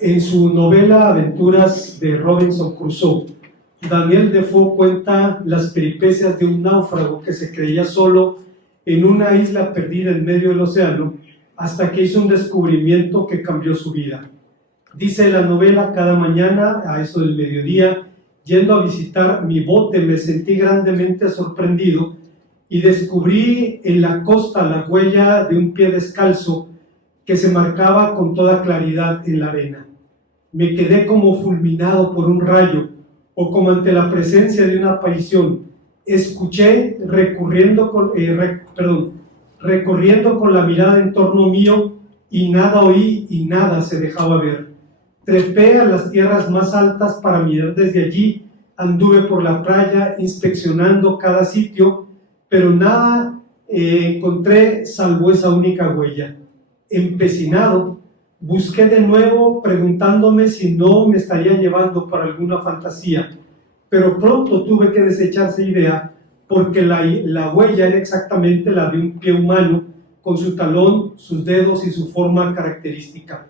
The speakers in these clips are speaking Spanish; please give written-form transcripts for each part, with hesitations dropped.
En su novela Aventuras de Robinson Crusoe, Daniel Defoe cuenta las peripecias de un náufrago que se creía solo en una isla perdida en medio del océano hasta que hizo un descubrimiento que cambió su vida. Dice la novela: cada mañana, a eso del mediodía, yendo a visitar mi bote, me sentí grandemente sorprendido y descubrí en la costa la huella de un pie descalzo que se marcaba con toda claridad en la arena. Me quedé como fulminado por un rayo, o como ante la presencia de una aparición. Escuché recorriendo con la mirada en torno mío, y nada oí y nada se dejaba ver. Trepé a las tierras más altas para mirar desde allí, anduve por la playa inspeccionando cada sitio, pero nada encontré salvo esa única huella. Empecinado, busqué de nuevo preguntándome si no me estaría llevando para alguna fantasía, pero pronto tuve que desechar esa idea porque la huella era exactamente la de un pie humano, con su talón, sus dedos y su forma característica.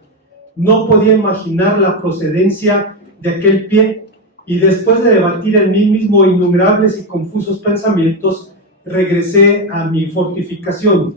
No podía imaginar la procedencia de aquel pie, y después de debatir en mí mismo innumerables y confusos pensamientos, regresé a mi fortificación.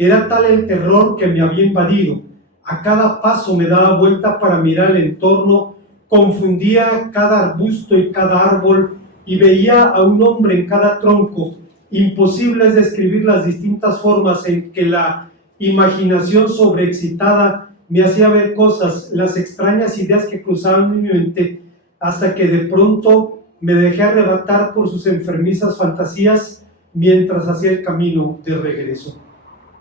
Era tal el terror que me había invadido. A cada paso me daba vuelta para mirar el entorno, confundía cada arbusto y cada árbol y veía a un hombre en cada tronco. Imposible es describir las distintas formas en que la imaginación sobreexcitada me hacía ver cosas, las extrañas ideas que cruzaban mi mente, hasta que de pronto me dejé arrebatar por sus enfermizas fantasías mientras hacía el camino de regreso.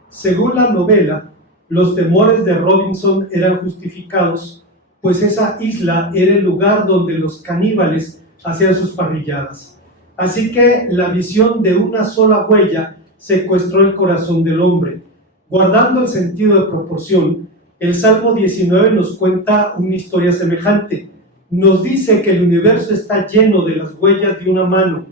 Según la novela, los temores de Robinson eran justificados, pues esa isla era el lugar donde los caníbales hacían sus parrilladas. Así que la visión de una sola huella secuestró el corazón del hombre. Guardando el sentido de proporción, el Salmo 19 nos cuenta una historia semejante. Nos dice que el universo está lleno de las huellas de una mano,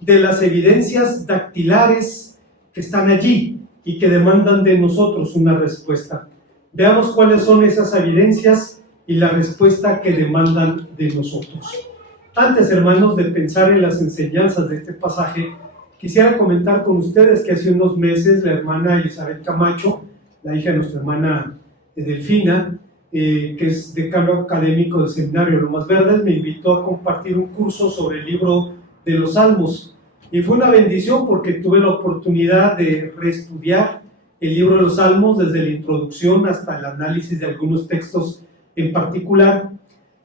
de las evidencias dactilares que están allí y que demandan de nosotros una respuesta. Veamos cuáles son esas evidencias y la respuesta que demandan de nosotros. Antes, hermanos, de pensar en las enseñanzas de este pasaje, quisiera comentar con ustedes que hace unos meses la hermana Elizabeth Camacho, la hija de nuestra hermana Delfina, que es decano académico del Seminario Lomas Verdes, me invitó a compartir un curso sobre el libro de los Salmos. Y fue una bendición porque tuve la oportunidad de reestudiar el libro de los Salmos desde la introducción hasta el análisis de algunos textos en particular,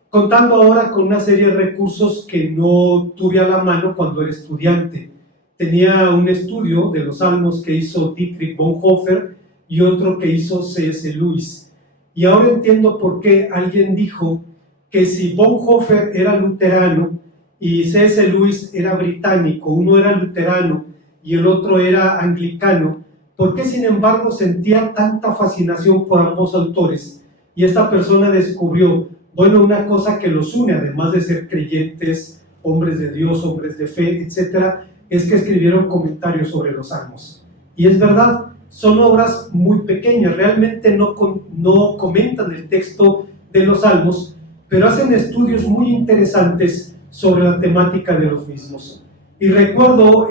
contando ahora con una serie de recursos que no tuve a la mano cuando era estudiante. Tenía un estudio de los Salmos que hizo Dietrich Bonhoeffer y otro que hizo C.S. Lewis. Y ahora entiendo por qué alguien dijo que si Bonhoeffer era luterano y C.S. Lewis era británico, uno era luterano y el otro era anglicano, ¿por qué sin embargo sentía tanta fascinación por ambos autores? Y esta persona descubrió, bueno, una cosa que los une, además de ser creyentes, hombres de Dios, hombres de fe, etc., es que escribieron comentarios sobre los Salmos. Y es verdad, son obras muy pequeñas, realmente no comentan el texto de los Salmos, pero hacen estudios muy interesantes sobre la temática de los mismos. Y recuerdo,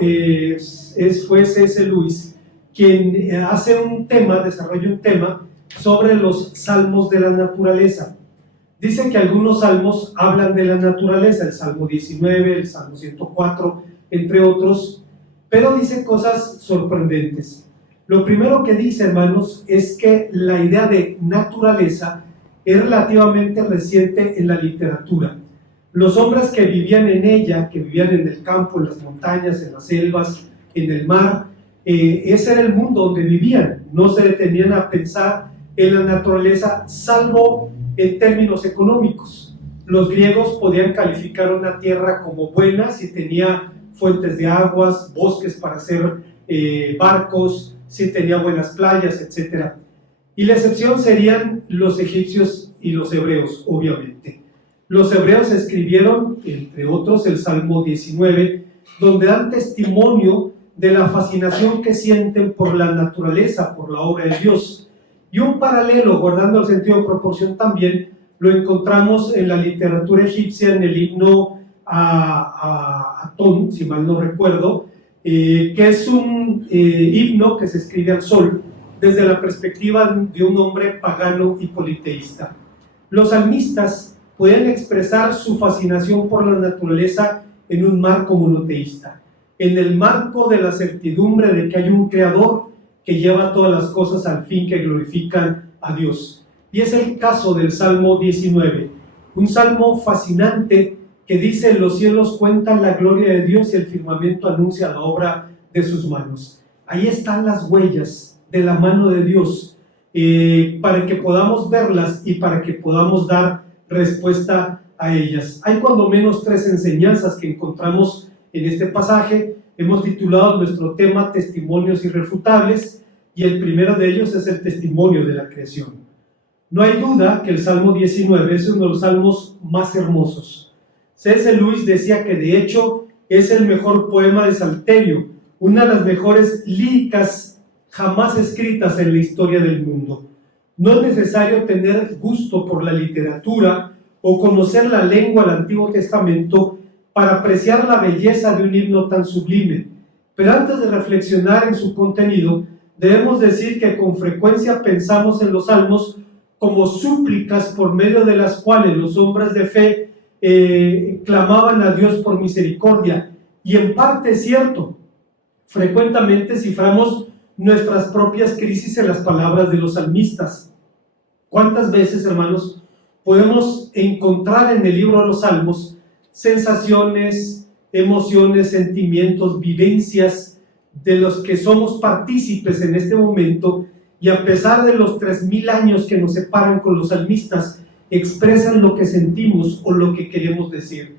fue C.S. Lewis quien desarrolla un tema sobre los salmos de la naturaleza. Dice que algunos salmos hablan de la naturaleza, el Salmo 19, el Salmo 104, entre otros, pero dice cosas sorprendentes. Lo primero que dice, hermanos, es que la idea de naturaleza es relativamente reciente en la literatura. Los hombres que vivían en ella, que vivían en el campo, en las montañas, en las selvas, en el mar, ese era el mundo donde vivían. No se detenían a pensar en la naturaleza, salvo en términos económicos. Los griegos podían calificar una tierra como buena si tenía fuentes de aguas, bosques para hacer barcos, si tenía buenas playas, etc. Y la excepción serían los egipcios y los hebreos, obviamente. Los hebreos escribieron, entre otros, el Salmo 19, donde dan testimonio de la fascinación que sienten por la naturaleza, por la obra de Dios. Y un paralelo, guardando el sentido de proporción también, lo encontramos en la literatura egipcia en el himno a Atón, si mal no recuerdo, que es un himno que se escribe al sol desde la perspectiva de un hombre pagano y politeísta. Los salmistas pueden expresar su fascinación por la naturaleza en un marco monoteísta, en el marco de la certidumbre de que hay un creador que lleva todas las cosas al fin que glorifican a Dios. Y es el caso del Salmo 19, un salmo fascinante que dice: los cielos cuentan la gloria de Dios y el firmamento anuncia la obra de sus manos. Ahí están las huellas de la mano de Dios, para que podamos verlas y para que podamos dar respuesta a ellas. Hay cuando menos 3 enseñanzas que encontramos en este pasaje. Hemos titulado nuestro tema Testimonios Irrefutables, y el primero de ellos es el testimonio de la creación. No hay duda que el Salmo 19 es uno de los salmos más hermosos. C.S. Lewis decía que de hecho es el mejor poema de Salterio, una de las mejores líricas jamás escritas en la historia del mundo. No es necesario tener gusto por la literatura o conocer la lengua del Antiguo Testamento para apreciar la belleza de un himno tan sublime. Pero antes de reflexionar en su contenido, debemos decir que con frecuencia pensamos en los salmos como súplicas por medio de las cuales los hombres de fe clamaban a Dios por misericordia. Y en parte es cierto. Frecuentemente ciframos nuestras propias crisis en las palabras de los salmistas. ¿Cuántas veces, hermanos, podemos encontrar en el libro de los Salmos sensaciones, emociones, sentimientos, vivencias de los que somos partícipes en este momento, y a pesar de los 3000 años que nos separan con los salmistas, expresan lo que sentimos o lo que queremos decir?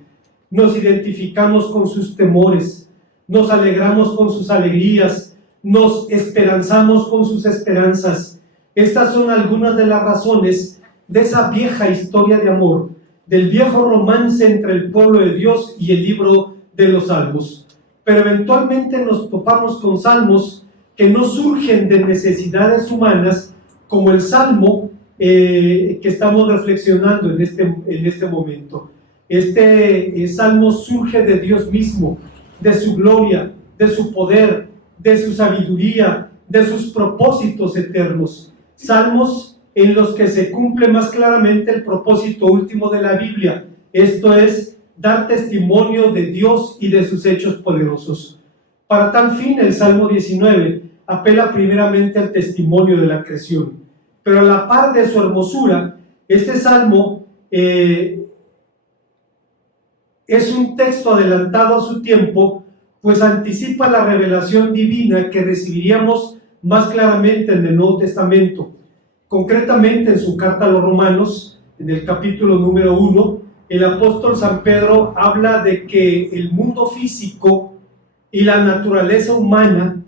Nos identificamos con sus temores, nos alegramos con sus alegrías, nos esperanzamos con sus esperanzas. Estas son algunas de las razones de esa vieja historia de amor, del viejo romance entre el pueblo de Dios y el libro de los Salmos. Pero eventualmente nos topamos con salmos que no surgen de necesidades humanas, como el salmo que estamos reflexionando en este momento. Este salmo surge de Dios mismo, de su gloria, de su poder, de su sabiduría, de sus propósitos eternos. Salmos en los que se cumple más claramente el propósito último de la Biblia, esto es, dar testimonio de Dios y de sus hechos poderosos. Para tal fin, el Salmo 19 apela primeramente al testimonio de la creación, pero a la par de su hermosura, este salmo es un texto adelantado a su tiempo, pues anticipa la revelación divina que recibiríamos más claramente en el Nuevo Testamento. Concretamente, en su carta a los Romanos, en el capítulo número 1, el apóstol San Pedro habla de que el mundo físico y la naturaleza humana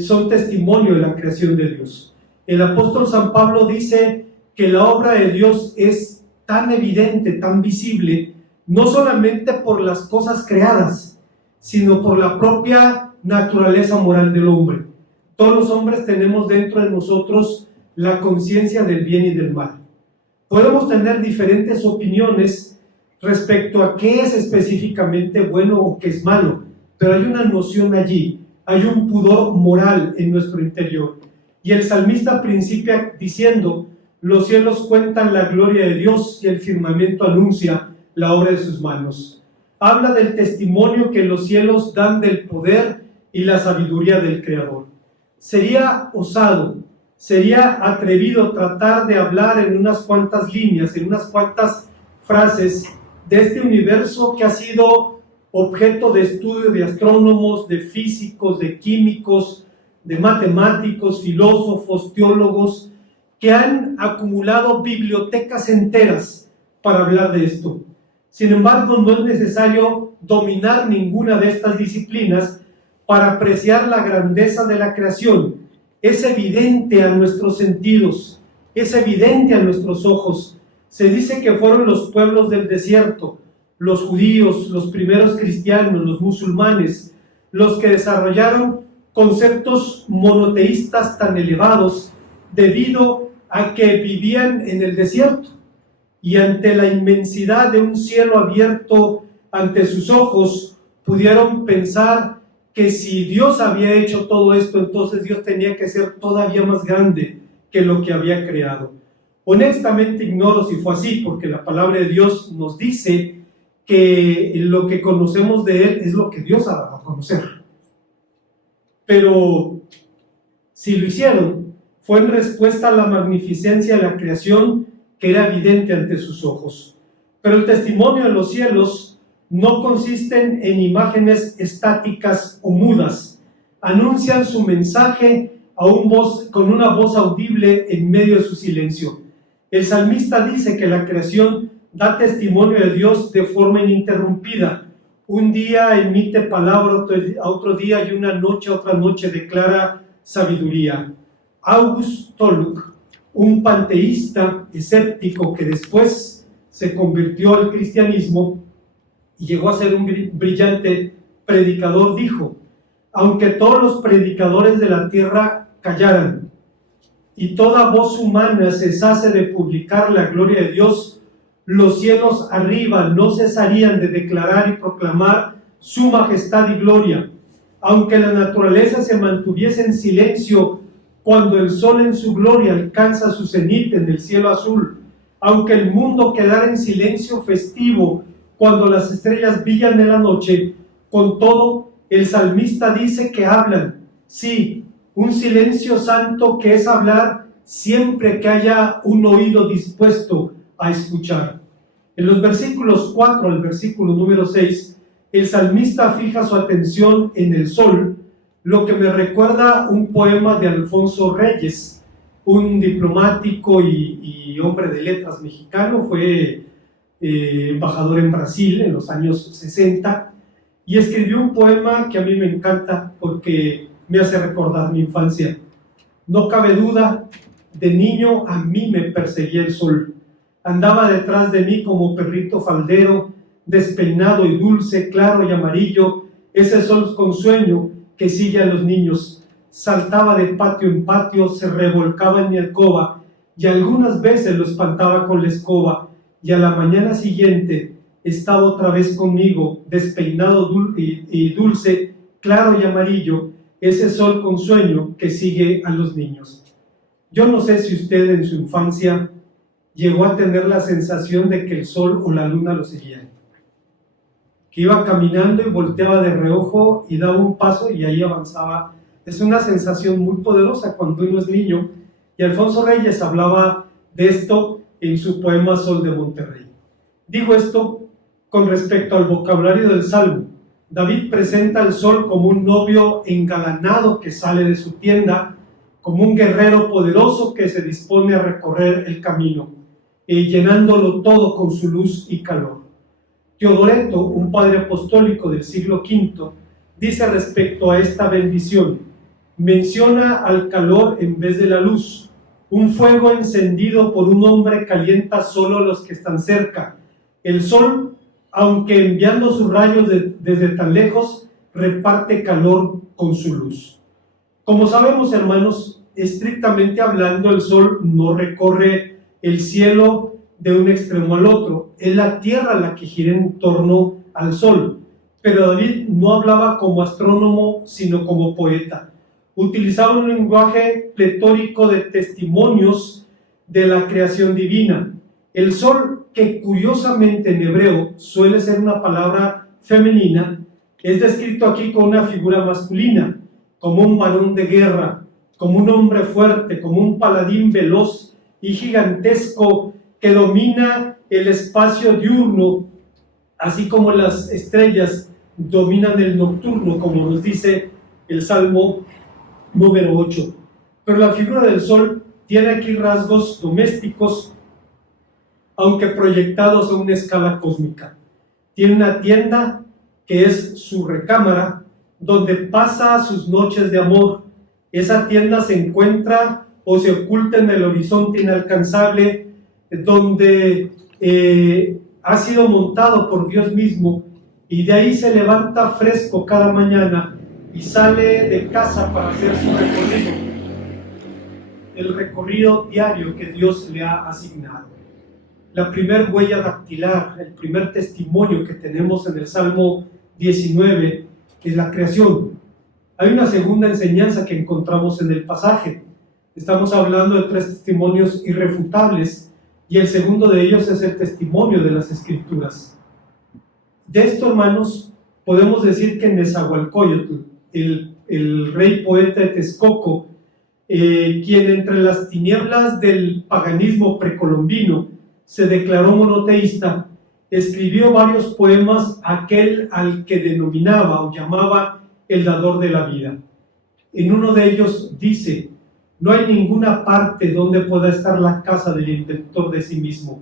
son testimonio de la creación de Dios. El apóstol San Pablo dice que la obra de Dios es tan evidente, tan visible, no solamente por las cosas creadas, sino por la propia naturaleza moral del hombre. Todos los hombres tenemos dentro de nosotros la conciencia del bien y del mal. Podemos tener diferentes opiniones respecto a qué es específicamente bueno o qué es malo, pero hay una noción allí, hay un pudor moral en nuestro interior. Y el salmista principia diciendo: los cielos cuentan la gloria de Dios y el firmamento anuncia la obra de sus manos. Habla del testimonio que los cielos dan del poder y la sabiduría del Creador. Sería osado, sería atrevido tratar de hablar en unas cuantas líneas, en unas cuantas frases de este universo que ha sido objeto de estudio de astrónomos, de físicos, de químicos, de matemáticos, filósofos, teólogos, que han acumulado bibliotecas enteras para hablar de esto. Sin embargo, no es necesario dominar ninguna de estas disciplinas para apreciar la grandeza de la creación. Es evidente a nuestros sentidos, es evidente a nuestros ojos. Se dice que fueron los pueblos del desierto, los judíos, los primeros cristianos, los musulmanes, los que desarrollaron conceptos monoteístas tan elevados debido a que vivían en el desierto. y ante la inmensidad de un cielo abierto ante sus ojos, pudieron pensar que si Dios había hecho todo esto, entonces Dios tenía que ser todavía más grande que lo que había creado. Honestamente ignoro si fue así, porque la palabra de Dios nos dice que lo que conocemos de Él es lo que Dios ha dado a conocer. Pero si lo hicieron, fue en respuesta a la magnificencia de la creación que era evidente ante sus ojos. Pero el testimonio de los cielos no consiste en imágenes estáticas o mudas. Anuncian su mensaje con una voz audible en medio de su silencio. El salmista dice que la creación da testimonio de Dios de forma ininterrumpida. Un día emite palabra a otro día y una noche a otra noche declara sabiduría. August Toluk, un panteísta escéptico que después se convirtió al cristianismo y llegó a ser un brillante predicador, dijo: aunque todos los predicadores de la tierra callaran y toda voz humana cesase de publicar la gloria de Dios, los cielos arriba no cesarían de declarar y proclamar su majestad y gloria. Aunque la naturaleza se mantuviese en silencio cuando el sol en su gloria alcanza su cenit en el cielo azul, aunque el mundo quedara en silencio festivo cuando las estrellas brillan en la noche, con todo, el salmista dice que hablan, sí, un silencio santo que es hablar siempre que haya un oído dispuesto a escuchar. En los versículos 4 al versículo número 6, el salmista fija su atención en el sol, lo que me recuerda un poema de Alfonso Reyes, un diplomático y hombre de letras mexicano. Fue embajador en Brasil en los años 60 y escribió un poema que a mí me encanta porque me hace recordar mi infancia. No cabe duda, de niño a mí me perseguía el sol. Andaba detrás de mí como perrito faldero, despeinado y dulce, claro y amarillo, ese sol con sueño que sigue a los niños. Saltaba de patio en patio, se revolcaba en mi alcoba y algunas veces lo espantaba con la escoba, y a la mañana siguiente estaba otra vez conmigo, despeinado y dulce, claro y amarillo, ese sol con sueño que sigue a los niños. Yo no sé si usted en su infancia llegó a tener la sensación de que el sol o la luna lo seguían, que iba caminando y volteaba de reojo y daba un paso y ahí avanzaba. Es una sensación muy poderosa cuando uno es niño, y Alfonso Reyes hablaba de esto en su poema Sol de Monterrey. Digo esto con respecto al vocabulario del Salmo. David presenta al sol como un novio engalanado que sale de su tienda, como un guerrero poderoso que se dispone a recorrer el camino, llenándolo todo con su luz y calor. Teodoreto, un padre apostólico del siglo V, dice respecto a esta bendición: menciona al calor en vez de la luz. Un fuego encendido por un hombre calienta solo a los que están cerca. El sol, aunque enviando sus rayos desde tan lejos, reparte calor con su luz. Como sabemos, hermanos, estrictamente hablando, el sol no recorre el cielo de un extremo al otro. Es la tierra la que gira en torno al sol. Pero David no hablaba como astrónomo, sino como poeta. Utilizaba un lenguaje pletórico de testimonios de la creación divina. El sol, que curiosamente en hebreo suele ser una palabra femenina, es descrito aquí con una figura masculina, como un varón de guerra, como un hombre fuerte, como un paladín veloz y gigantesco que domina el espacio diurno, así como las estrellas dominan el nocturno, como nos dice el Salmo número 8. Pero la figura del sol tiene aquí rasgos domésticos, aunque proyectados a una escala cósmica. Tiene una tienda que es su recámara, donde pasa sus noches de amor. Esa tienda se encuentra o se oculta en el horizonte inalcanzable, donde ha sido montado por Dios mismo, y de ahí se levanta fresco cada mañana y sale de casa para hacer su recorrido, el recorrido diario que Dios le ha asignado. la primer huella dactilar, el primer testimonio que tenemos en el Salmo 19 es la creación. Hay una segunda enseñanza que encontramos en el pasaje. Estamos hablando de 3 testimonios irrefutables y el segundo de ellos es el testimonio de las Escrituras. De esto, hermanos, podemos decir que Nezahualcóyotl, el rey poeta de Texcoco, quien entre las tinieblas del paganismo precolombino se declaró monoteísta, escribió varios poemas aquel al que denominaba o llamaba el dador de la vida. En uno de ellos dice: no hay ninguna parte donde pueda estar la casa del inventor de sí mismo.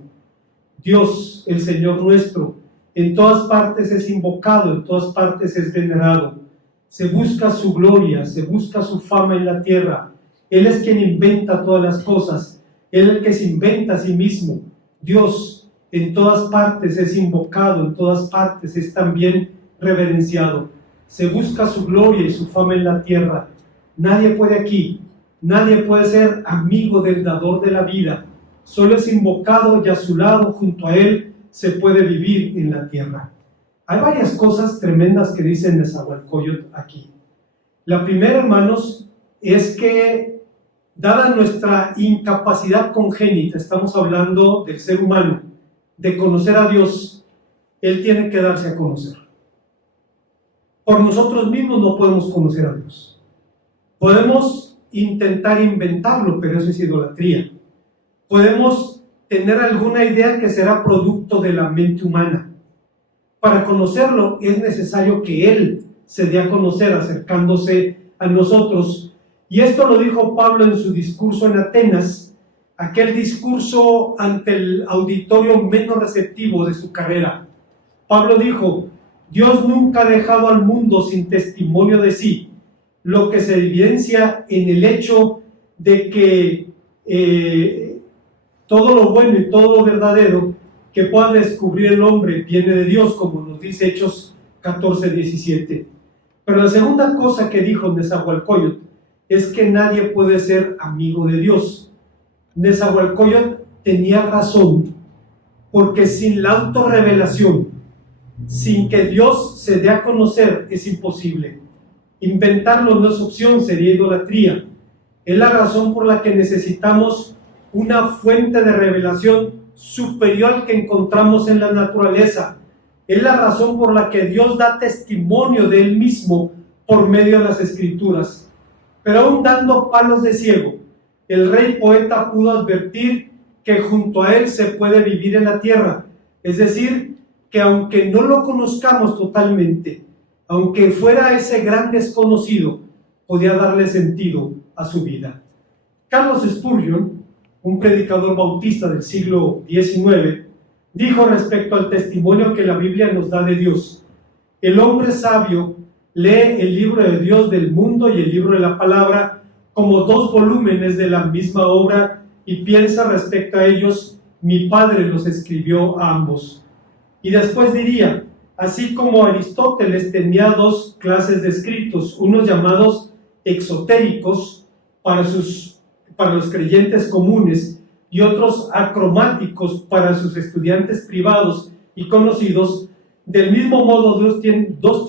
Dios, el Señor nuestro, en todas partes es invocado, en todas partes es venerado. Se busca su gloria, se busca su fama en la tierra. Él es quien inventa todas las cosas. Él es el que se inventa a sí mismo. Dios en todas partes es invocado, en todas partes es también reverenciado. Se busca su gloria y su fama en la tierra. Nadie puede aquí, nadie puede ser amigo del dador de la vida. Solo es invocado y a su lado, junto a él, se puede vivir en la tierra. Hay varias cosas tremendas que dice Nezahualcóyotl aquí. La primera, hermanos, es que dada nuestra incapacidad congénita, estamos hablando del ser humano, de conocer a Dios, Él tiene que darse a conocer. Por nosotros mismos no podemos conocer a Dios. Podemos intentar inventarlo, pero eso es idolatría. Podemos tener alguna idea que será producto de la mente humana. Para conocerlo es necesario que Él se dé a conocer acercándose a nosotros. Y esto lo dijo Pablo en su discurso en Atenas, aquel discurso ante el auditorio menos receptivo de su carrera. Pablo dijo: Dios nunca ha dejado al mundo sin testimonio de sí, lo que se evidencia en el hecho de que todo lo bueno y todo lo verdadero que pueda descubrir el hombre viene de Dios, como nos dice Hechos 14:17. Pero la segunda cosa que dijo Nezahualcóyotl es que nadie puede ser amigo de Dios. Nezahualcóyotl tenía razón, porque sin la autorrevelación, sin que Dios se dé a conocer, es imposible. Inventarlo no es opción, sería idolatría. Es la razón por la que necesitamos una fuente de revelación superior al que encontramos en la naturaleza. Es la razón por la que Dios da testimonio de Él mismo por medio de las Escrituras. Pero aún dando palos de ciego, el rey poeta pudo advertir que junto a Él se puede vivir en la tierra. Es decir, que aunque no lo conozcamos totalmente, aunque fuera ese gran desconocido, podía darle sentido a su vida. Carlos Spurgeon, un predicador bautista del siglo XIX, dijo respecto al testimonio que la Biblia nos da de Dios: el hombre sabio lee el libro de Dios del mundo y el libro de la palabra como 2 volúmenes de la misma obra y piensa respecto a ellos: mi padre los escribió a ambos. Y después diría: así como Aristóteles tenía 2 clases de escritos, unos llamados exotéricos para los creyentes comunes y otros acromáticos para sus estudiantes privados y conocidos, del mismo modo Dios tiene 2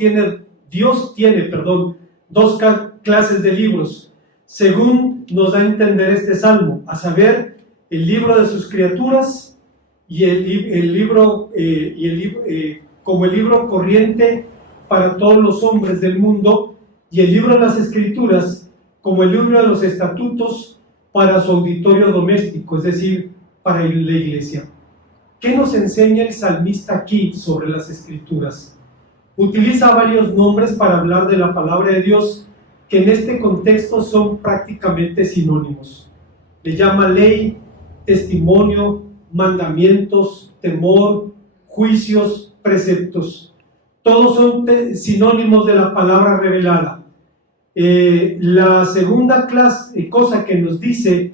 clases de libros, según nos da a entender este salmo, a saber, el libro de sus criaturas y el libro como el libro corriente para todos los hombres del mundo, y el libro de las Escrituras como el libro de los estatutos para su auditorio doméstico, es decir, para la iglesia. ¿Qué nos enseña el salmista aquí sobre las Escrituras? Utiliza varios nombres para hablar de la palabra de Dios que en este contexto son prácticamente sinónimos. Le llama ley, testimonio, mandamientos, temor, juicios, preceptos. Todos son sinónimos de la palabra revelada. La segunda cosa que nos dice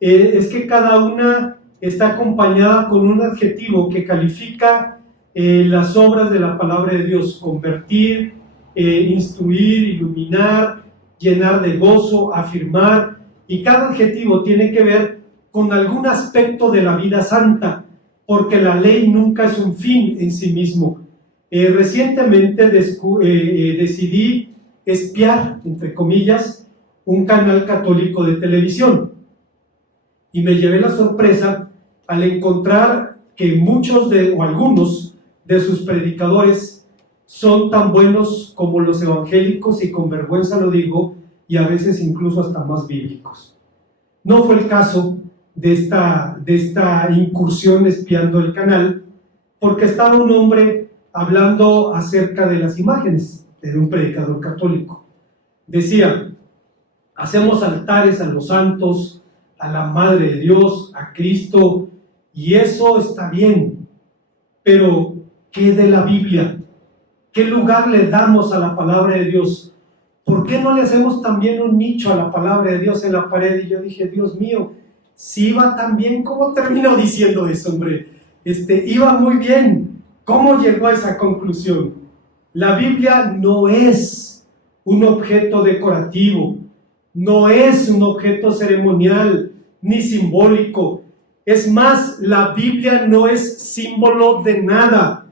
es que cada una está acompañada con un adjetivo que califica las obras de la palabra de Dios: convertir, instruir, iluminar, llenar de gozo, afirmar, y cada adjetivo tiene que ver con algún aspecto de la vida santa porque la ley nunca es un fin en sí mismo. Recientemente decidí espiar, entre comillas, un canal católico de televisión y me llevé la sorpresa al encontrar que algunos de sus predicadores son tan buenos como los evangélicos, y con vergüenza lo digo, y a veces incluso hasta más bíblicos. No fue el caso de esta incursión espiando el canal, porque estaba un hombre hablando acerca de las imágenes, de un predicador católico. Decía: hacemos altares a los santos, a la Madre de Dios, a Cristo, y eso está bien, pero ¿qué de la Biblia? ¿Qué lugar le damos a la palabra de Dios? ¿Por qué no le hacemos también un nicho a la palabra de Dios en la pared? Y yo dije: Dios mío, si iba tan bien, ¿cómo terminó diciendo eso, hombre? Iba muy bien. ¿Cómo llegó a esa conclusión? La Biblia no es un objeto decorativo, no es un objeto ceremonial ni simbólico. Es más, la Biblia no es símbolo de nada,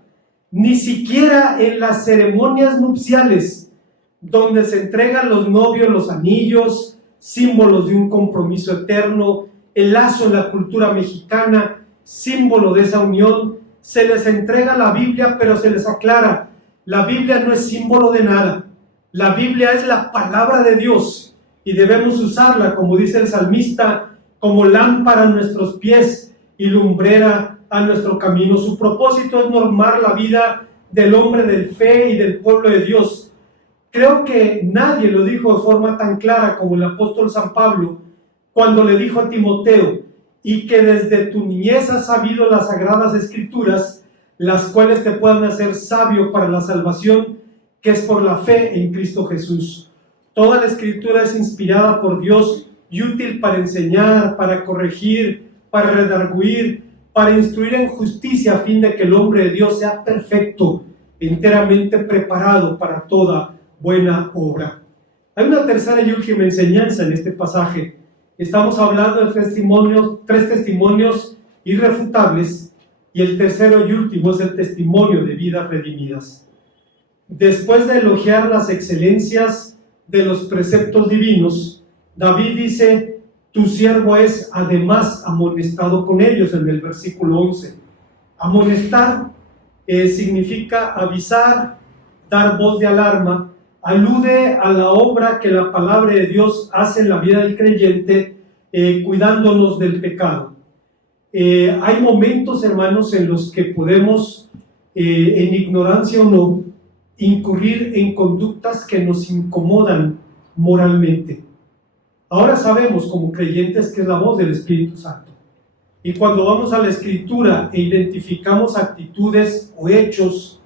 ni siquiera en las ceremonias nupciales, donde se entregan los novios los anillos, símbolos de un compromiso eterno, el lazo en la cultura mexicana, símbolo de esa unión. Se les entrega la Biblia, pero se les aclara: la Biblia no es símbolo de nada. La Biblia es la palabra de Dios y debemos usarla, como dice el salmista, como lámpara a nuestros pies y lumbrera a nuestro camino. Su propósito es normar la vida del hombre de fe y del pueblo de Dios. Creo que nadie lo dijo de forma tan clara como el apóstol San Pablo cuando le dijo a Timoteo: y que desde tu niñez has sabido las sagradas escrituras, las cuales te puedan hacer sabio para la salvación, que es por la fe en Cristo Jesús. Toda la escritura es inspirada por Dios y útil para enseñar, para corregir, para redarguir, para instruir en justicia, a fin de que el hombre de Dios sea perfecto, enteramente preparado para toda buena obra. Hay una tercera y última enseñanza en este pasaje. Estamos hablando de tres testimonios irrefutables, y el tercero y último es el testimonio de vidas redimidas. Después de elogiar las excelencias de los preceptos divinos, David dice: tu siervo es además amonestado con ellos, en el versículo 11. Amonestar significa avisar, dar voz de alarma, alude a la obra que la palabra de Dios hace en la vida del creyente, cuidándonos del pecado. Hay momentos, hermanos, en los que podemos, en ignorancia o no, incurrir en conductas que nos incomodan moralmente. Ahora sabemos como creyentes que es la voz del Espíritu Santo. Y cuando vamos a la Escritura e identificamos actitudes o hechos,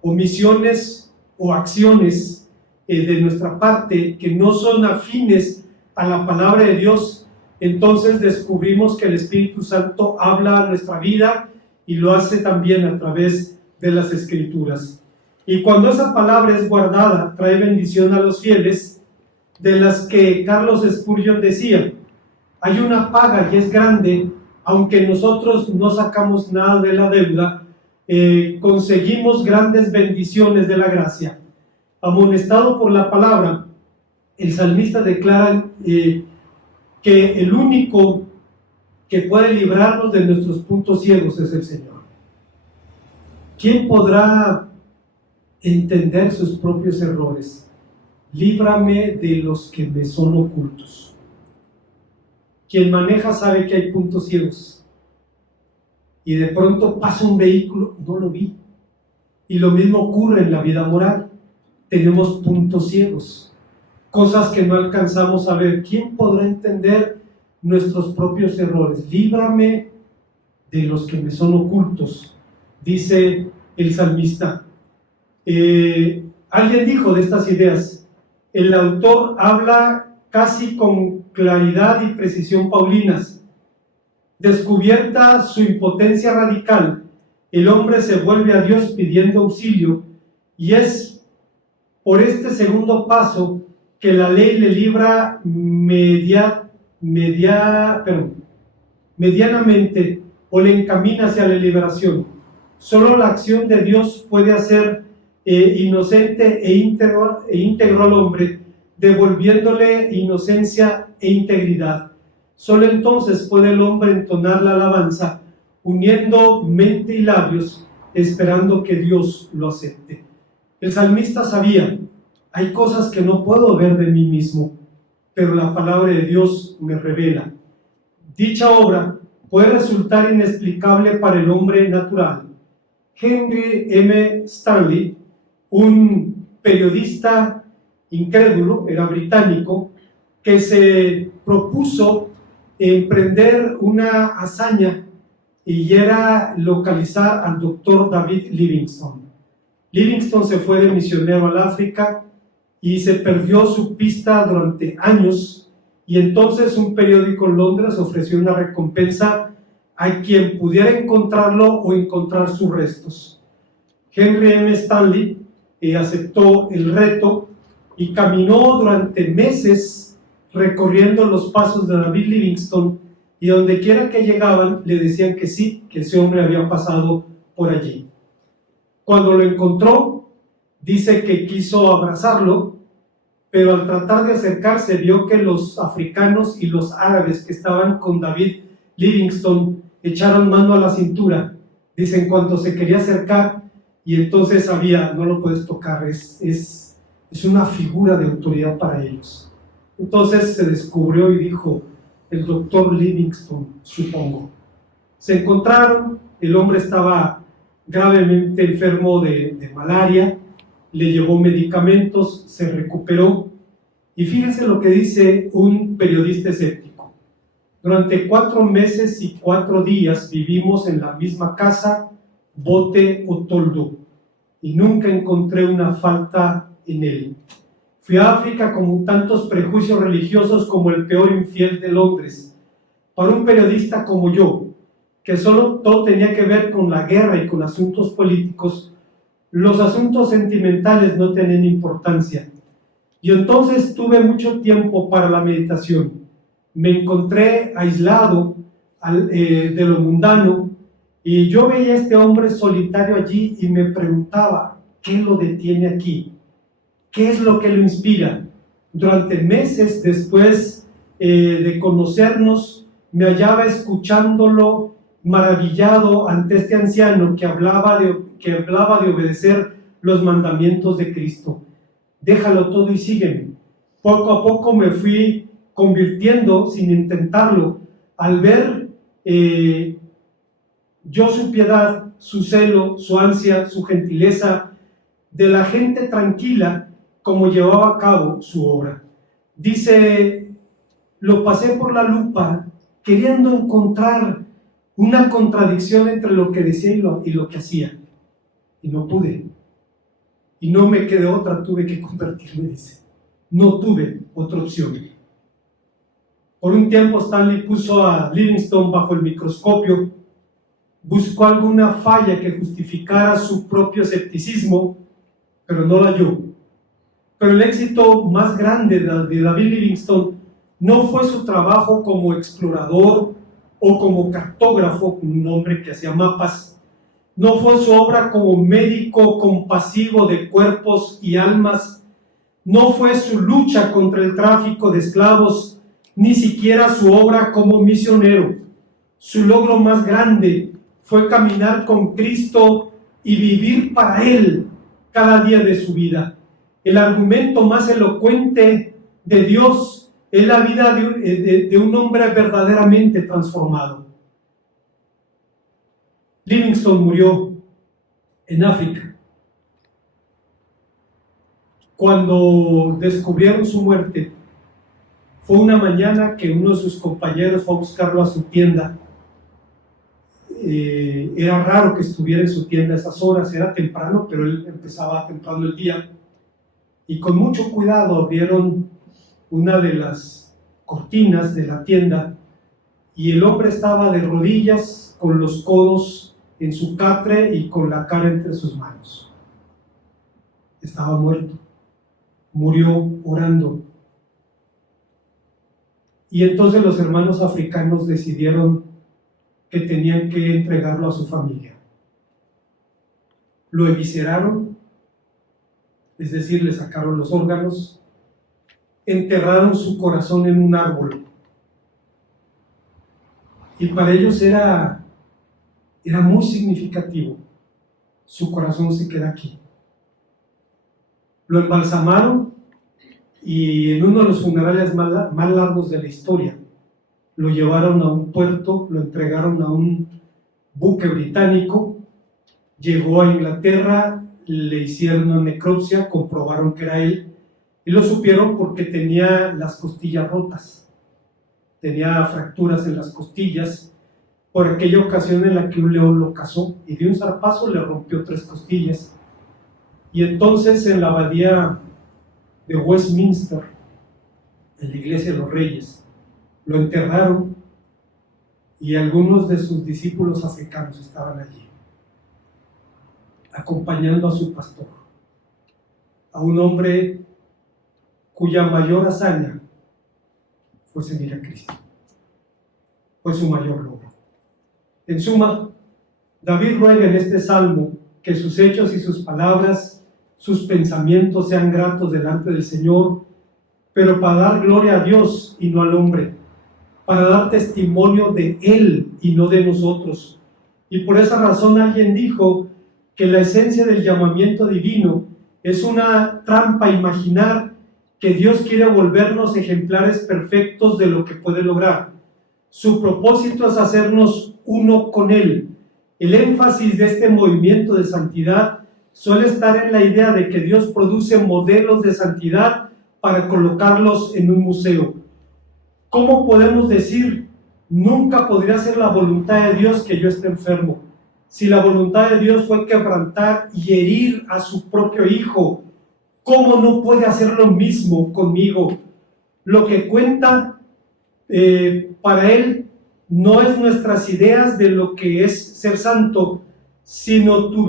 omisiones o acciones de nuestra parte que no son afines a la palabra de Dios, entonces descubrimos que el Espíritu Santo habla a nuestra vida y lo hace también a través de las Escrituras. Y cuando esa palabra es guardada, trae bendición a los fieles, de las que Carlos Spurgeon decía: hay una paga y es grande, aunque nosotros no sacamos nada de la deuda, conseguimos grandes bendiciones de la gracia. Amonestado por la palabra, el salmista declara que el único que puede librarnos de nuestros puntos ciegos es el Señor. ¿Quién podrá entender sus propios errores? Líbrame de los que me son ocultos. Quien maneja sabe que hay puntos ciegos, y de pronto pasa un vehículo, no lo vi. Y lo mismo ocurre en la vida moral. Tenemos puntos ciegos, cosas que no alcanzamos a ver. ¿Quién podrá entender nuestros propios errores? Líbrame de los que me son ocultos, dice el salmista. Alguien dijo de estas ideas: el autor habla casi con claridad y precisión paulinas. Descubierta su impotencia radical, el hombre se vuelve a Dios pidiendo auxilio, y es por este segundo paso que la ley le libra medianamente o le encamina hacia la liberación. Solo la acción de Dios puede hacer inocente e íntegro al hombre, devolviéndole inocencia e integridad. Solo entonces puede el hombre entonar la alabanza, uniendo mente y labios, esperando que Dios lo acepte. El salmista sabía: hay cosas que no puedo ver de mí mismo, pero la palabra de Dios me revela. Dicha obra puede resultar inexplicable para el hombre natural. Henry M. Stanley, un periodista incrédulo, era británico, que se propuso emprender una hazaña y era localizar al doctor David Livingstone. Livingstone se fue de misionero al África y se perdió su pista durante años, y entonces un periódico en Londres ofreció una recompensa a quien pudiera encontrarlo o encontrar sus restos. Henry M. Stanley aceptó el reto y caminó durante meses recorriendo los pasos de David Livingstone, y donde quiera que llegaban le decían que sí, que ese hombre había pasado por allí. Cuando lo encontró, dice que quiso abrazarlo, pero al tratar de acercarse vio que los africanos y los árabes que estaban con David Livingstone echaron mano a la cintura. Dice, en cuanto se quería acercar, y entonces sabía: no lo puedes tocar, es una figura de autoridad para ellos. Entonces se descubrió y dijo: el doctor Livingstone, supongo. Se encontraron, el hombre estaba gravemente enfermo de malaria, le llevó medicamentos, se recuperó, y fíjense lo que dice un periodista escéptico: durante 4 meses y 4 días vivimos en la misma casa, bote o toldo, y nunca encontré una falta en él. Fui a África con tantos prejuicios religiosos como el peor infiel de Londres. Para un periodista como yo, que solo todo tenía que ver con la guerra y con asuntos políticos, los asuntos sentimentales no tenían importancia. Y entonces tuve mucho tiempo para la meditación. Me encontré aislado de lo mundano, y yo veía a este hombre solitario allí y me preguntaba: ¿qué lo detiene aquí? ¿Qué es lo que lo inspira? Durante meses después de conocernos, me hallaba escuchándolo maravillado ante este anciano que hablaba de obedecer los mandamientos de Cristo. Déjalo todo y sígueme. Poco a poco me fui convirtiendo sin intentarlo, al ver yo su piedad, su celo, su ansia, su gentileza, de la gente tranquila como llevaba a cabo su obra. Dice: lo pasé por la lupa queriendo encontrar una contradicción entre lo que decía y lo que hacía, y no pude, y no me quedé otra, tuve que convertirme, dice. No tuve otra opción. Por un tiempo Stanley puso a Livingstone bajo el microscopio, buscó alguna falla que justificara su propio escepticismo, pero no la halló. Pero el éxito más grande de David Livingstone no fue su trabajo como explorador o como cartógrafo, un hombre que hacía mapas, no fue su obra como médico compasivo de cuerpos y almas, no fue su lucha contra el tráfico de esclavos, ni siquiera su obra como misionero. Su logro más grande fue caminar con Cristo y vivir para Él cada día de su vida. El argumento más elocuente de Dios es la vida de un hombre verdaderamente transformado. Livingstone murió en África. Cuando descubrieron su muerte, fue una mañana que uno de sus compañeros fue a buscarlo a su tienda. Era raro que estuviera en su tienda a esas horas, era temprano, pero él empezaba temprano el día. Y con mucho cuidado abrieron una de las cortinas de la tienda, y el hombre estaba de rodillas, con los codos en su catre y con la cara entre sus manos. Estaba muerto, murió orando. Y entonces los hermanos africanos decidieron que tenían que entregarlo a su familia. Lo evisceraron, es decir, le sacaron los órganos, enterraron su corazón en un árbol. Y para ellos era muy significativo. Su corazón se queda aquí. Lo embalsamaron y en uno de los funerales más largos de la historia, lo llevaron a un puerto, lo entregaron a un buque británico, llegó a Inglaterra, le hicieron una necropsia, comprobaron que era él, y lo supieron porque tenía las costillas rotas, tenía fracturas en las costillas, por aquella ocasión en la que un león lo cazó, y de un zarpazo le rompió 3 costillas, y entonces en la abadía de Westminster, en la iglesia de los Reyes, lo enterraron y algunos de sus discípulos africanos estaban allí, acompañando a su pastor, a un hombre cuya mayor hazaña fue seguir a Cristo, fue su mayor logro. En suma, David ruega en este salmo que sus hechos y sus palabras, sus pensamientos sean gratos delante del Señor, pero para dar gloria a Dios y no al hombre, para dar testimonio de Él y no de nosotros. Y por esa razón alguien dijo que la esencia del llamamiento divino es una trampa imaginar que Dios quiere volvernos ejemplares perfectos de lo que puede lograr. Su propósito es hacernos uno con Él. El énfasis de este movimiento de santidad suele estar en la idea de que Dios produce modelos de santidad para colocarlos en un museo. ¿Cómo podemos decir, nunca podría ser la voluntad de Dios que yo esté enfermo? Si la voluntad de Dios fue quebrantar y herir a su propio Hijo, ¿cómo no puede hacer lo mismo conmigo? Lo que cuenta para Él no es nuestras ideas de lo que es ser santo, sino tu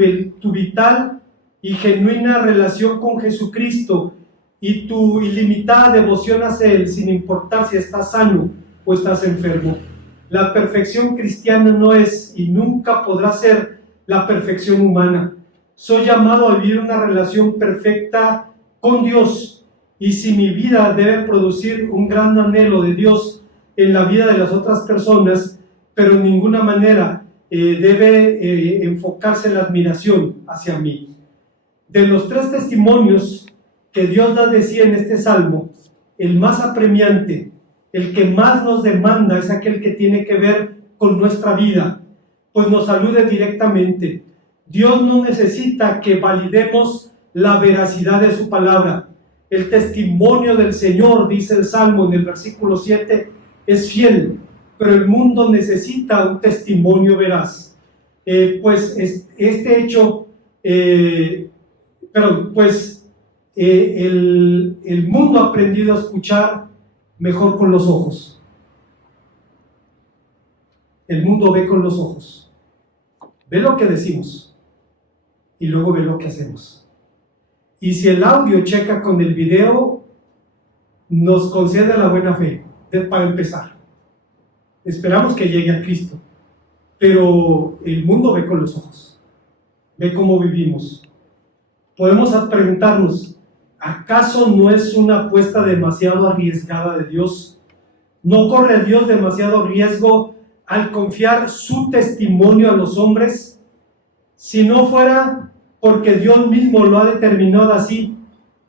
vital y genuina relación con Jesucristo y tu ilimitada devoción hacia Él, sin importar si estás sano o estás enfermo. La perfección cristiana no es y nunca podrá ser la perfección humana. Soy llamado a vivir una relación perfecta con Dios, y si mi vida debe producir un gran anhelo de Dios en la vida de las otras personas, pero en ninguna manera debe enfocarse la admiración hacia mí. De los 3 testimonios que Dios da de sí en este salmo, el más apremiante, el que más nos demanda, es aquel que tiene que ver con nuestra vida, pues nos alude directamente. Dios no necesita que validemos la veracidad de su palabra. El testimonio del Señor, dice el Salmo en el versículo 7, es fiel, pero el mundo necesita un testimonio veraz. Este hecho, el mundo ha aprendido a escuchar mejor con los ojos. El mundo ve con los ojos, ve lo que decimos y luego ve lo que hacemos. Y si el audio checa con el video, nos concede la buena fe para empezar. Esperamos que llegue a Cristo, pero el mundo ve con los ojos, ve cómo vivimos. Podemos preguntarnos, ¿acaso no es una apuesta demasiado arriesgada de Dios? ¿No corre Dios demasiado riesgo al confiar su testimonio a los hombres? Si no fuera porque Dios mismo lo ha determinado así,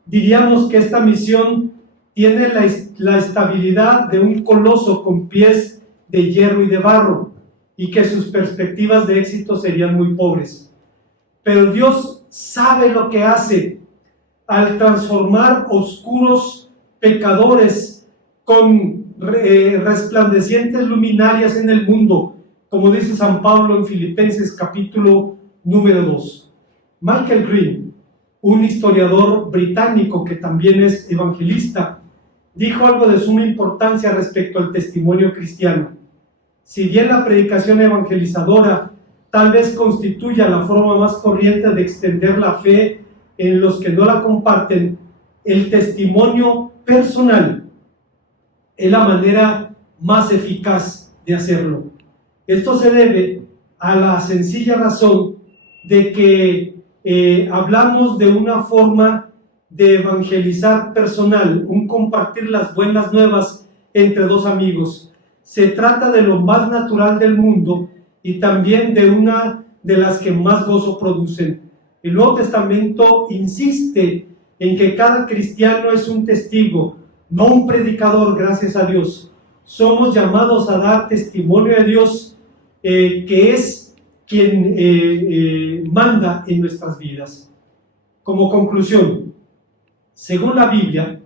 diríamos que esta misión tiene la estabilidad de un coloso con pies de hierro y de barro, y que sus perspectivas de éxito serían muy pobres. Pero Dios sabe lo que hace al transformar oscuros pecadores con resplandecientes luminarias en el mundo, como dice San Pablo en Filipenses capítulo número 2. Michael Green, un historiador británico que también es evangelista, dijo algo de suma importancia respecto al testimonio cristiano. Si bien la predicación evangelizadora tal vez constituya la forma más corriente de extender la fe en los que no la comparten, el testimonio personal es la manera más eficaz de hacerlo. Esto se debe a la sencilla razón de que hablamos de una forma de evangelizar personal, un compartir las buenas nuevas entre dos amigos. Se trata de lo más natural del mundo y también de una de las que más gozo producen. El Nuevo Testamento insiste en que cada cristiano es un testigo, no un predicador, gracias a Dios. Somos llamados a dar testimonio de Dios, que es quien manda en nuestras vidas. Como conclusión, según la Biblia,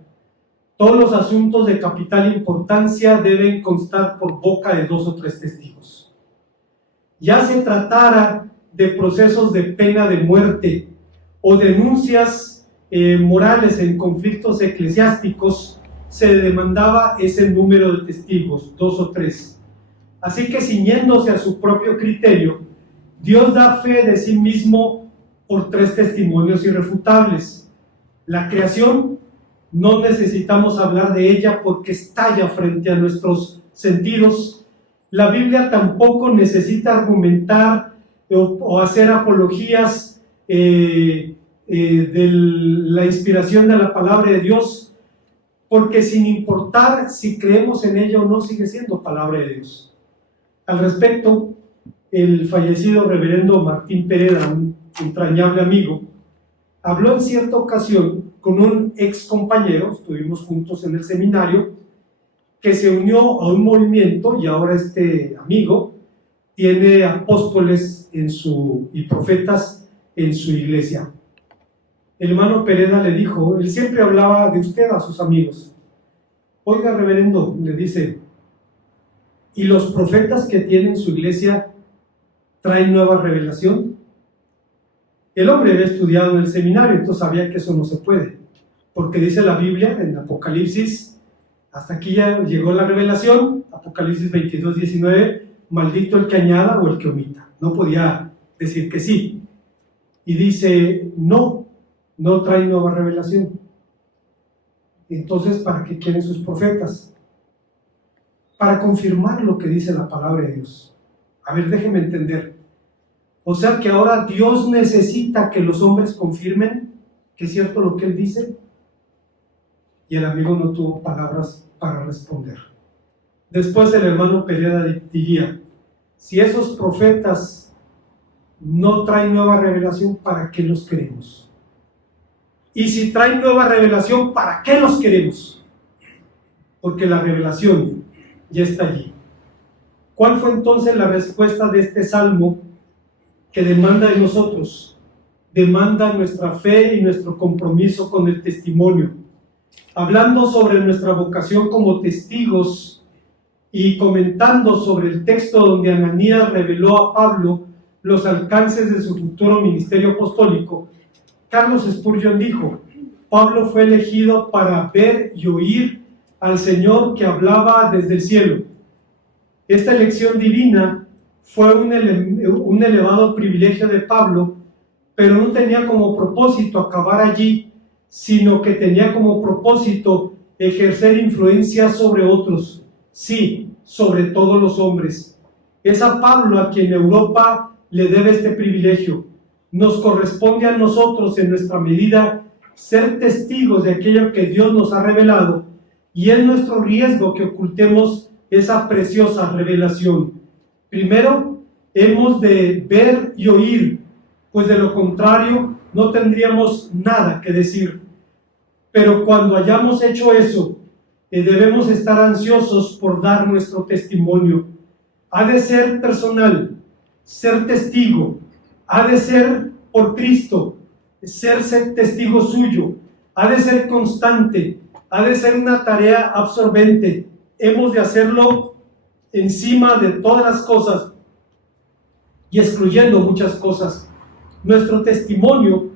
todos los asuntos de capital importancia deben constar por boca de 2 o 3 testigos. Ya se tratara de procesos de pena de muerte o denuncias morales en conflictos eclesiásticos, se demandaba ese número de testigos, 2 o 3. Así que, ciñéndose a su propio criterio, Dios da fe de sí mismo por 3 testimonios irrefutables. La creación, no necesitamos hablar de ella porque estalla frente a nuestros sentidos. La Biblia tampoco necesita argumentar o hacer apologías de la inspiración de la palabra de Dios, porque sin importar si creemos en ella o no, sigue siendo palabra de Dios. Al respecto, el fallecido reverendo Martín Pereda, un entrañable amigo, habló en cierta ocasión con un ex compañero, estuvimos juntos en el seminario, que se unió a un movimiento, y ahora este amigo tiene apóstoles y profetas en su iglesia. El hermano Pereda le dijo, él siempre hablaba de usted a sus amigos. Oiga, reverendo, le dice, ¿y los profetas que tienen su iglesia traen nueva revelación? El hombre había estudiado en el seminario, entonces sabía que eso no se puede, porque dice la Biblia en Apocalipsis, hasta aquí ya llegó la revelación, Apocalipsis 22, 19, maldito el que añada o el que omita. No podía decir que sí. Y dice, no trae nueva revelación. Entonces, ¿para qué quieren sus profetas? Para confirmar lo que dice la palabra de Dios. A ver, déjenme entender. O sea que ahora Dios necesita que los hombres confirmen que es cierto lo que Él dice. Y el amigo no tuvo palabras para responder. Después el hermano Pereda diría, si esos profetas no traen nueva revelación, ¿para qué los queremos? Y si traen nueva revelación, ¿para qué los queremos? Porque la revelación ya está allí. ¿Cuál fue entonces la respuesta de este salmo que demanda de nosotros? Demanda nuestra fe y nuestro compromiso con el testimonio. Hablando sobre nuestra vocación como testigos y comentando sobre el texto donde Ananías reveló a Pablo los alcances de su futuro ministerio apostólico, Carlos Spurgeon dijo, Pablo fue elegido para ver y oír al Señor que hablaba desde el cielo. Esta elección divina fue un elevado privilegio de Pablo, pero no tenía como propósito acabar allí, sino que tenía como propósito ejercer influencia sobre otros, sí, sobre todos los hombres. Es a Pablo a quien Europa le debe este privilegio. Nos corresponde a nosotros, en nuestra medida, ser testigos de aquello que Dios nos ha revelado, y es nuestro riesgo que ocultemos esa preciosa revelación. Primero, hemos de ver y oír, pues de lo contrario no tendríamos nada que decir. Pero cuando hayamos hecho eso, debemos estar ansiosos por dar nuestro testimonio. Ha de ser personal, ser testigo, ha de ser por Cristo, ser testigo suyo, ha de ser constante, ha de ser una tarea absorbente. Hemos de hacerlo encima de todas las cosas y excluyendo muchas cosas. Nuestro testimonio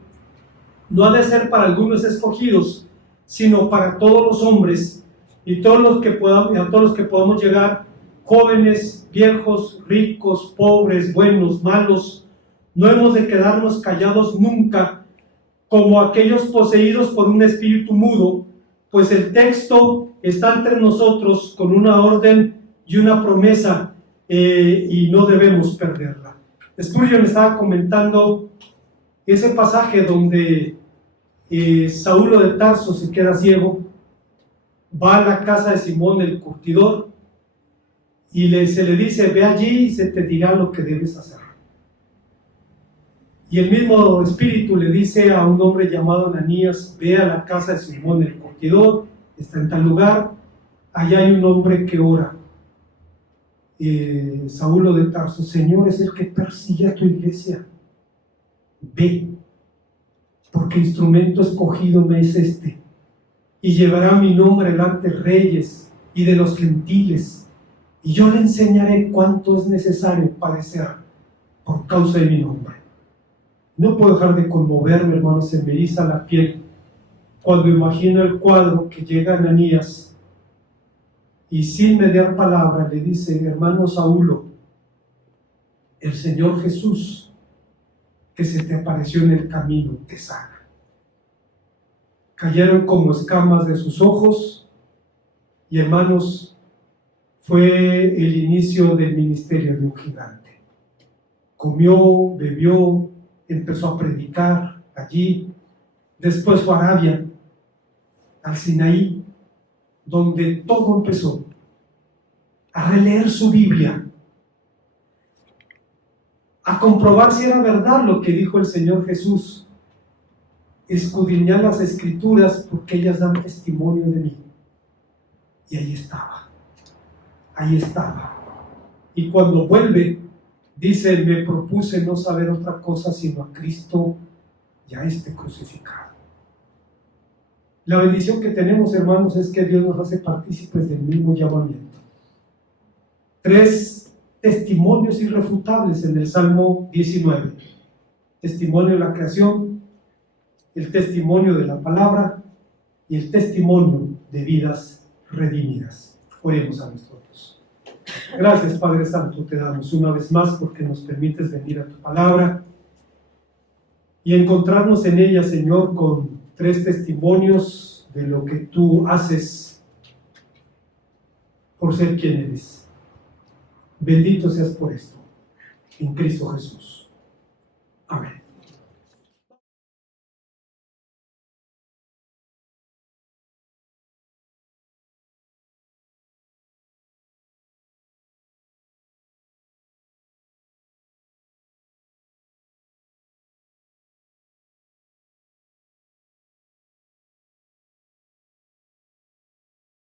no ha de ser para algunos escogidos, sino para todos los hombres y a todos los que podamos llegar, jóvenes, viejos, ricos, pobres, buenos, malos. No hemos de quedarnos callados nunca, como aquellos poseídos por un espíritu mudo, pues el texto está entre nosotros con una orden y una promesa. y no debemos perderla. Spurgeon estaba comentando ese pasaje donde Saulo de Tarso se queda ciego, va a la casa de Simón el curtidor y se le dice: ve allí y se te dirá lo que debes hacer. Y el mismo Espíritu le dice a un hombre llamado Ananías: ve a la casa de Simón el curtidor, está en tal lugar, allá hay un hombre que ora. Saulo de Tarso: Señor, es el que persigue a tu iglesia, ve, porque instrumento escogido me es este, y llevará mi nombre delante de reyes y de los gentiles, y yo le enseñaré cuánto es necesario padecer por causa de mi nombre. No puedo dejar de conmoverme, hermanos, se me eriza la piel cuando imagino el cuadro que llega a Ananías y sin mediar palabra le dice: hermano Saulo, el Señor Jesús que se te apareció en el camino te sana. Cayeron como escamas de sus ojos y, hermanos, fue el inicio del ministerio de un gigante. Comió, bebió, empezó a predicar allí. Después fue a Arabia, al Sinaí, donde todo empezó, a releer su Biblia, a comprobar si era verdad lo que dijo el Señor Jesús: escudriñar las Escrituras porque ellas dan testimonio de mí. Y ahí estaba. Y cuando vuelve, dice: me propuse no saber otra cosa sino a Cristo y a este crucificado. La bendición que tenemos, hermanos, es que Dios nos hace partícipes del mismo llamamiento. 3 testimonios irrefutables en el Salmo 19. Testimonio de la creación, el testimonio de la palabra y el testimonio de vidas redimidas. Oremos a nuestro Dios. Gracias, Padre Santo, te damos una vez más porque nos permites venir a tu palabra y encontrarnos en ella, Señor, con 3 testimonios de lo que tú haces por ser quien eres. Bendito seas por esto, en Cristo Jesús. Amén.